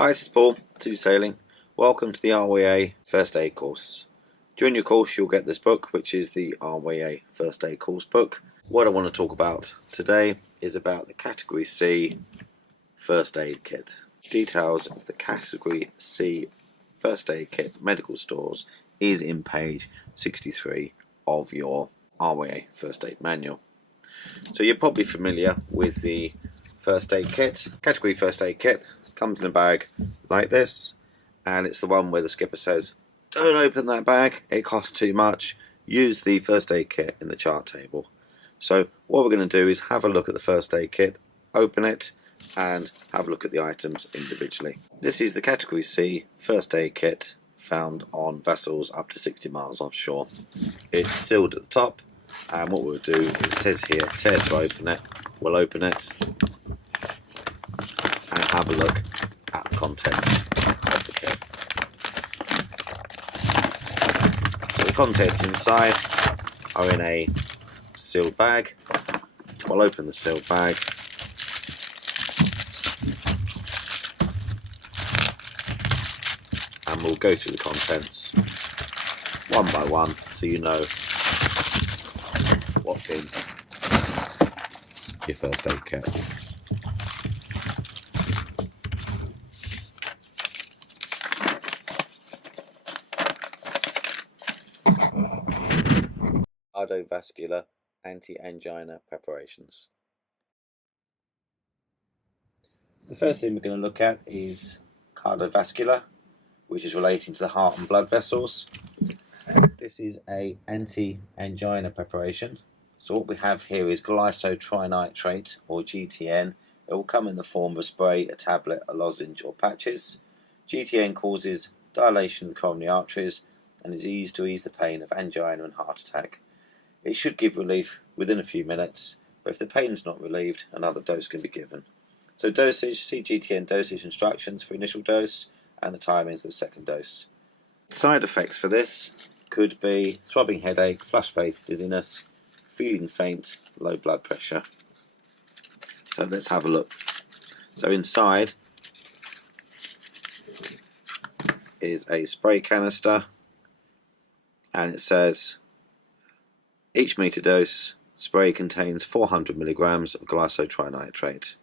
Hi, this is Paul, to Sailing. Welcome to the RYA First Aid Course. During your course you'll get this book, which is the RYA First Aid Course book. What I want to talk about today is about the Category C First Aid Kit. Details of the Category C First Aid Kit medical stores is in page 63 of your RYA First Aid Manual. So you're probably familiar with the First Aid Kit. Category First Aid Kit comes in a bag like this, and it's the one where the skipper says, don't open that bag, it costs too much, use the First Aid Kit in the chart table. So what we're going to do is have a look at the First Aid Kit, open it, and have a look at the items individually. This is the Category C First Aid Kit found on vessels up to 60 miles offshore. It's sealed at the top, and what we'll do, it says here, tear to open it. We'll open it and have a look at the contents of the kit. So the contents inside are in a sealed bag. We'll open the sealed bag. And we'll go through the contents one by one so you know what's in your first aid kit. Cardiovascular anti-angina preparations. The first thing we're going to look at is cardiovascular, which is relating to the heart and blood vessels. This is a anti-angina preparation. So what we have here is glycotrinitrate, or GTN. It will come in the form of a spray, a tablet, a lozenge or patches. GTN causes dilation of the coronary arteries and is used to ease the pain of angina and heart attack. It should give relief within a few minutes, but if the pain is not relieved, another dose can be given. So dosage, see GTN dosage instructions for initial dose and the timings of the second dose. Side effects for this could be throbbing headache, flush face, dizziness, feeling faint, low blood pressure. So let's have a look. So inside is a spray canister, and it says each meter dose spray contains 400 milligrams of glycotrinitrate.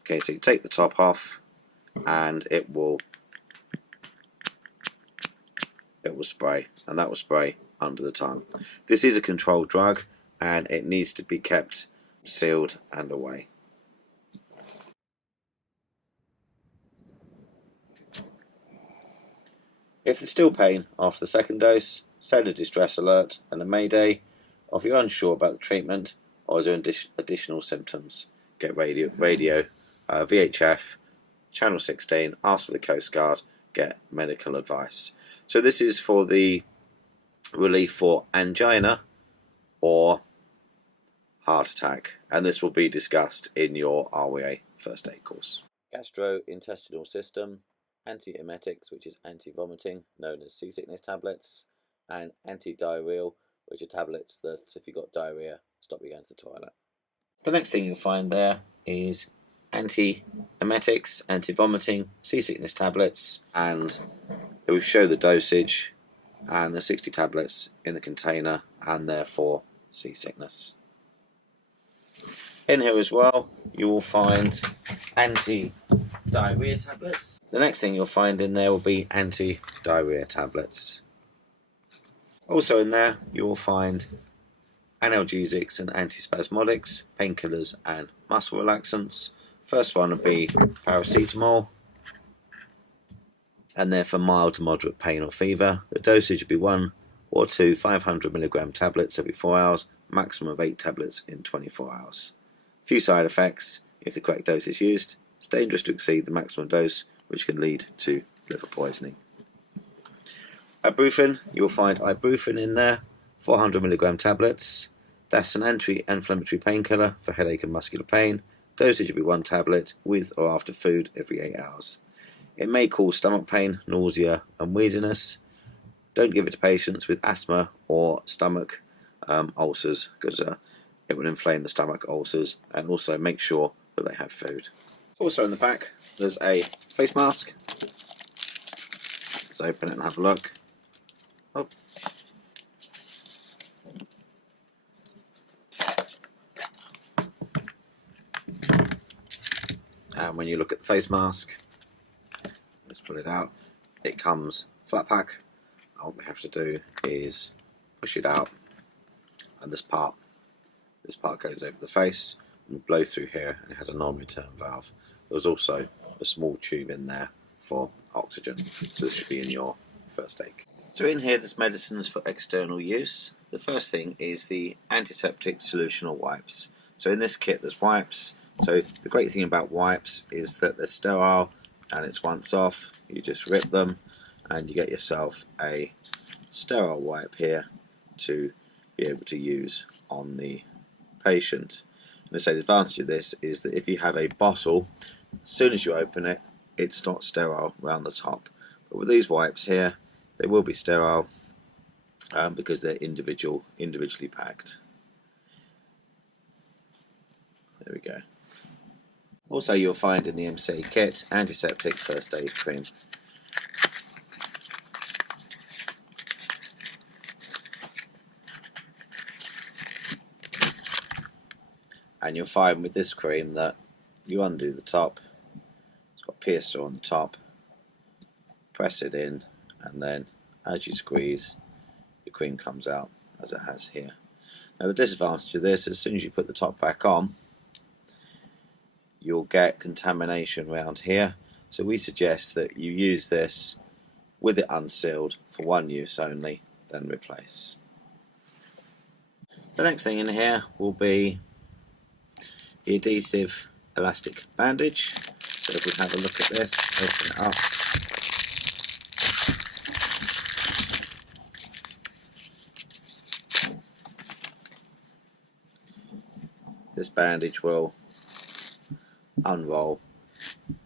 Okay, so you take the top off and it will spray, and that will spray under the tongue. This is a controlled drug and it needs to be kept sealed and away. If there's still pain after the second dose, send a distress alert and a mayday. Or if you're unsure about the treatment or is there additional symptoms, get radio, VHF, channel 16, ask for the Coast Guard, get medical advice. So this is for the relief for angina or heart attack, and this will be discussed in your RYA First Aid course. Gastrointestinal system, antiemetics, which is anti-vomiting, known as seasickness tablets, and anti-diarrheal, which are tablets that, if you've got diarrhea, stop you going to the toilet. The next thing you'll find there is antiemetics, anti-vomiting, seasickness tablets, and it will show the dosage and the 60 tablets in the container, and therefore seasickness. In here as well you will find anti-diarrhea tablets. The next thing you'll find in there will be anti-diarrhea tablets. Also in there you will find analgesics and antispasmodics, painkillers and muscle relaxants. First one will be paracetamol, and they're for mild to moderate pain or fever. The dosage will be 1 or 2 500 milligram tablets every 4 hours, maximum of 8 tablets in 24 hours. Few side effects if the correct dose is used. It's dangerous to exceed the maximum dose, which can lead to liver poisoning. Ibuprofen, you will find ibuprofen in there, 400 milligram tablets. That's an anti-inflammatory painkiller for headache and muscular pain. Dosage will be 1 tablet with or after food every 8 hours. It may cause stomach pain, nausea and wheeziness. Don't give it to patients with asthma or stomach ulcers, because it will inflame the stomach ulcers, and also make sure that they have food. Also in the pack there's a face mask. Let's open it and have a look. Oh. And when you look at the face mask, let's pull it out, it comes flat pack. And what we have to do is push it out, and this part goes over the face and we blow through here, and it has a non-return valve. There's also a small tube in there for oxygen, so this should be in your first aid kit. So in here there's medicines for external use. The first thing is the antiseptic solutional wipes. So in this kit there's wipes. So the great thing about wipes is that they're sterile and it's once off. You just rip them and you get yourself a sterile wipe here to be able to use on the patient. And I say the advantage of this is that if you have a bottle, as soon as you open it, it's not sterile around the top. But with these wipes here, they will be sterile because they're individually packed. There we go. Also, you'll find in the MCA kit antiseptic first aid cream. And you'll find with this cream that you undo the top, it's got a piercer on the top, press it in, and then as you squeeze, the cream comes out as it has here. Now the disadvantage of this, as soon as you put the top back on, you'll get contamination around here, so we suggest that you use this with it unsealed for one use only, then replace. The next thing in here will be the adhesive elastic bandage. So if we have a look at this, open it up. This bandage will unroll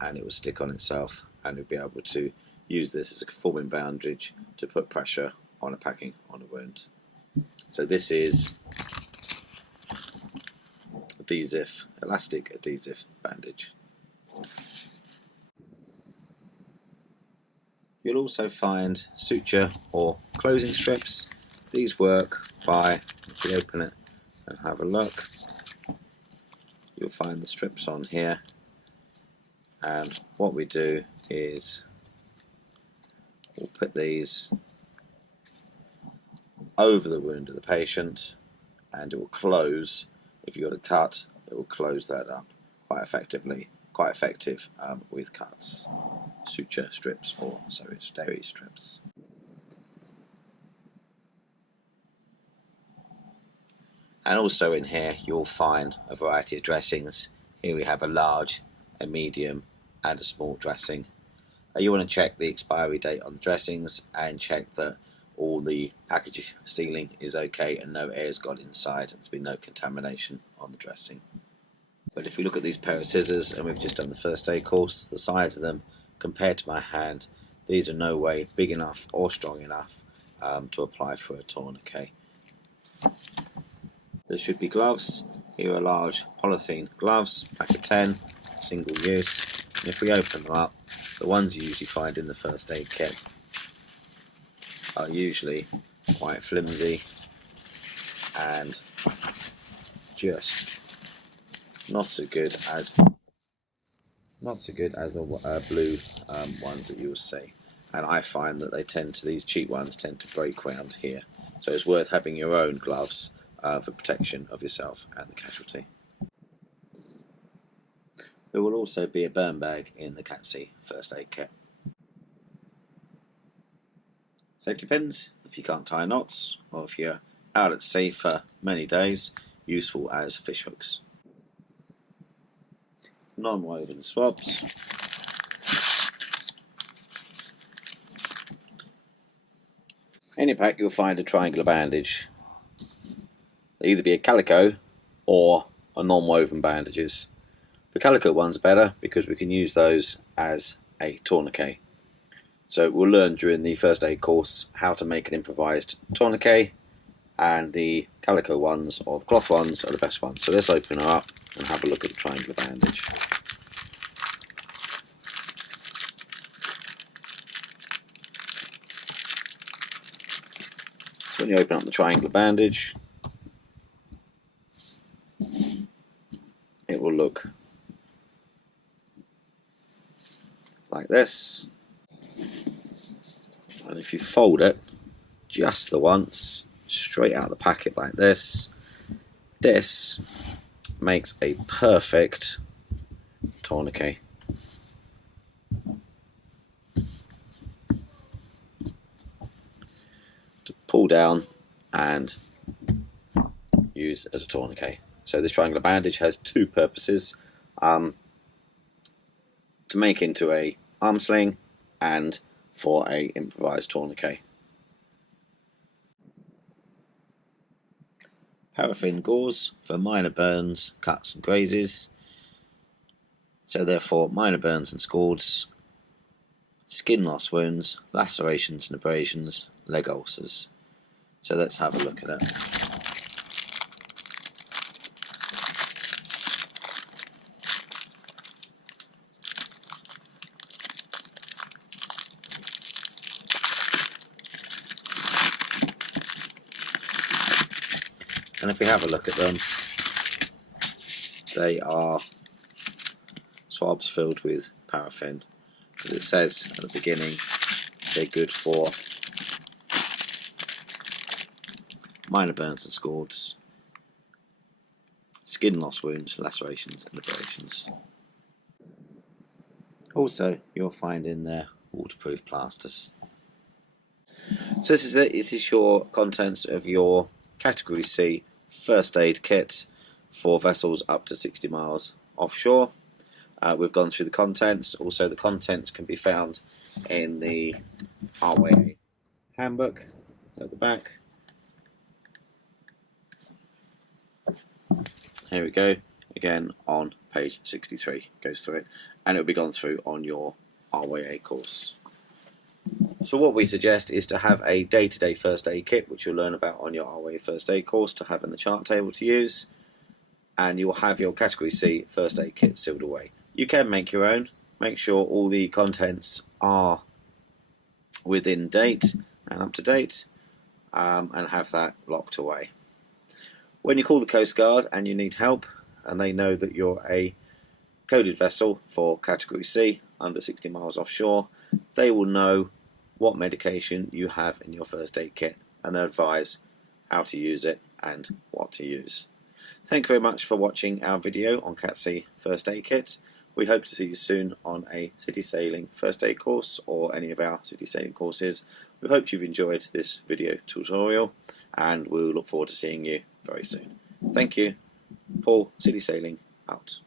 and it will stick on itself, and you'll be able to use this as a conforming bandage to put pressure on a packing on a wound. So this is adhesive, elastic adhesive bandage. You'll also find suture or closing strips. These work by, if you open it and have a look, you'll find the strips on here, and what we do is we'll put these over the wound of the patient, and it will close. If you've got a cut, it will close that up quite effectively, quite effective with cuts. Suture strips or steri strips. And also in here you'll find a variety of dressings. Here we have a large, a medium and a small dressing. You want to check the expiry date on the dressings and check that all the package sealing is okay and no air's got inside and there's been no contamination on the dressing. But if we look at these pair of scissors, and we've just done the first aid course, the size of them compared to my hand, these are no way big enough or strong enough to apply for a tourniquet. There should be gloves. Here are large polythene gloves, pack of 10, single use. And if we open them up, the ones you usually find in the first aid kit are usually quite flimsy and just not so good as the blue ones that you'll see. And I find that these cheap ones tend to break around here. So it's worth having your own gloves for protection of yourself and the casualty. There will also be a burn bag in the Catagory first aid kit. Safety pins, if you can't tie knots, or if you're out at sea for many days, useful as fish hooks. Non-woven swabs. In your pack you'll find a triangular bandage. They'll either be a calico or a non-woven bandages. The calico ones are better because we can use those as a tourniquet. So we'll learn during the first aid course how to make an improvised tourniquet, and the calico ones or the cloth ones are the best ones. So let's open her up and have a look at the triangular bandage. So when you open up the triangular bandage, it will look like this, and if you fold it just the once straight out of the packet like this, this makes a perfect tourniquet. To pull down and use as a tourniquet. So this triangular bandage has two purposes: to make into a arm sling and for a improvised tourniquet. Paraffin gauze for minor burns, cuts and grazes. So therefore minor burns and scalds, skin loss wounds, lacerations and abrasions, leg ulcers. So let's have a look at it. And if we have a look at them, they are swabs filled with paraffin. As it says at the beginning, they're good for minor burns and scalds, skin loss wounds, lacerations and abrasions. Also, you'll find in there waterproof plasters. So this is it. This is your contents of your Category C First Aid Kit for vessels up to 60 miles offshore. We've gone through the contents. Also, the contents can be found in the RYA handbook at the back. Here we go. Again on page 63. Goes through it, and it will be gone through on your RYA course. So what we suggest is to have a day-to-day first aid kit, which you'll learn about on your RYA First Aid course, to have in the chart table to use, and you'll have your Category C First Aid Kit sealed away. You can make your own. Make sure all the contents are within date and up to date, and have that locked away. When you call the Coast Guard and you need help, and they know that you're a coded vessel for Category C under 60 miles offshore, they will know what medication you have in your first aid kit, and they'll advise how to use it and what to use. Thank you very much for watching our video on Cat C First Aid Kit. We hope to see you soon on a city sailing first aid course or any of our city sailing courses. We hope you've enjoyed this video tutorial, and we'll look forward to seeing you very soon. Thank you. Paul, City Sailing, out.